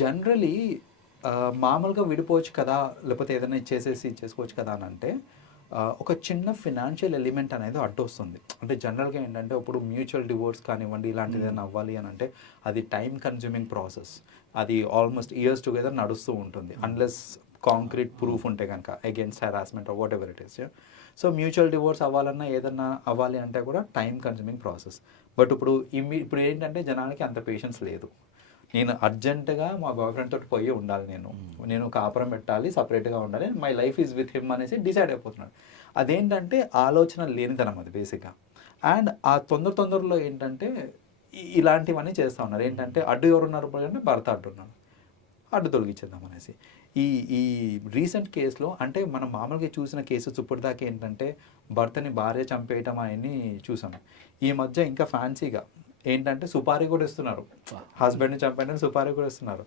Generally మామూలుగా విడిపోవచ్చు కదా, లేకపోతే ఏదైనా ఇచ్చేసుకోవచ్చు కదా అని అంటే ఒక చిన్న ఫినాన్షియల్ ఎలిమెంట్ అనేది అడ్డొస్తుంది. అంటే జనరల్‌గా ఏంటంటే ఇప్పుడు మ్యూచువల్ డివోర్స్ కానివ్వండి, ఇలాంటిది ఏదైనా అవ్వాలి అని అంటే అది టైమ్ కన్జ్యూమింగ్ ప్రాసెస్. అది ఆల్మోస్ట్ ఇయర్స్ టుగెదర్ నడుస్తూ ఉంటుంది. అన్‌లెస్ కాంక్రీట్ ప్రూఫ్ ఉంటే గనక against harassment or whatever it is. So mutual divorce అవ్వాలన్నా ఏదన్నా అవ్వాలి అంటే కూడా టైమ్ కన్జ్యూమింగ్ ప్రాసెస్. బట్ ఇప్పుడు ఏంటంటే జనాలకి అంత పేషెన్స్ లేదు. నేను అర్జెంటుగా మా బాయ్ ఫ్రెండ్ తోటి పోయి ఉండాలి, నేను కాపురం పెట్టాలి, సపరేట్గా ఉండాలి, my life is with him అనేసి డిసైడ్ అయిపోతున్నాడు. అదేంటంటే ఆలోచన లేనితనం అది బేసిక్గా. అండ్ ఆ తొందరలో ఏంటంటే ఇలాంటివన్నీ చేస్తూ ఉన్నారు. ఏంటంటే అడ్డు ఎవరున్నారు అంటే భర్త అడ్డున్నాడు, అడ్డు తొలగించేద్దాం అనేసి. ఈ ఈ రీసెంట్ కేసులో అంటే మనం మామూలుగా చూసిన కేసెస్ ఇప్పటిదాకా ఏంటంటే భర్తని భార్య చంపేయటం అవన్నీ చూసాము. ఈ మధ్య ఇంకా ఫ్యాన్సీగా ఏంటంటే సుపారీ కూడా ఇస్తున్నారు, హస్బెండ్ని చంపేయడానికి సుపారీ కూడా ఇస్తున్నారు.